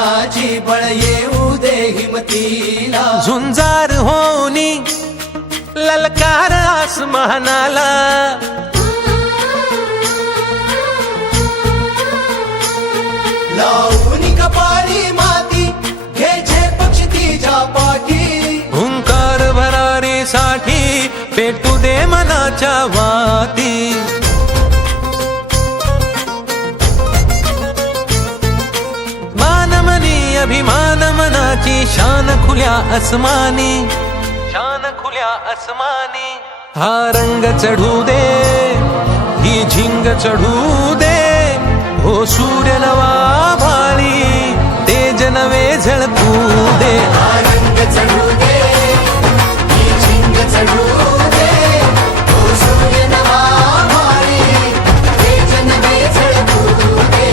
मनाची बळ येऊ दे हिमतीला झुंजार होनी ललकार आसमानाला लावून कपाळी माती घे पक्षी तिच्या पाठी हुंकार भरारीसाठी पेटू दे मनाच्या वाती मानमनी अभिमान मनाची शान खुल्या आसमानी शान खुल्या आसमानी हा रंग चढू दे ही झिंग चढू दे हो सूर्य नवा भाळी तेज नवे झळकू दे रंग चढू दे ही झिंग चढू दे हो सूर्य नवा भाळी तेज नवे झळकू दे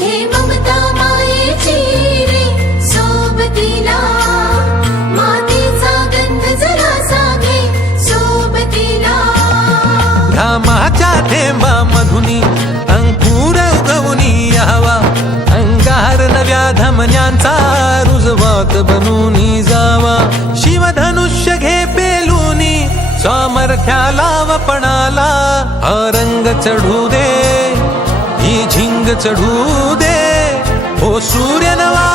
हे ममता मायेची रे सोबतीला मातीचा गंध जरासा घे सोबतीला घामाच्या थेंबा मधुनी अंकुर उगवूनी यावा अंगार नव्या धमन्यांचा रुजवात बनूनी जावा शिवधनुष्य घे पेलूनी सामर्थ्याला वपणाला हा रंग चढू दे ही झिंग चढू दे हो सूर्य नवा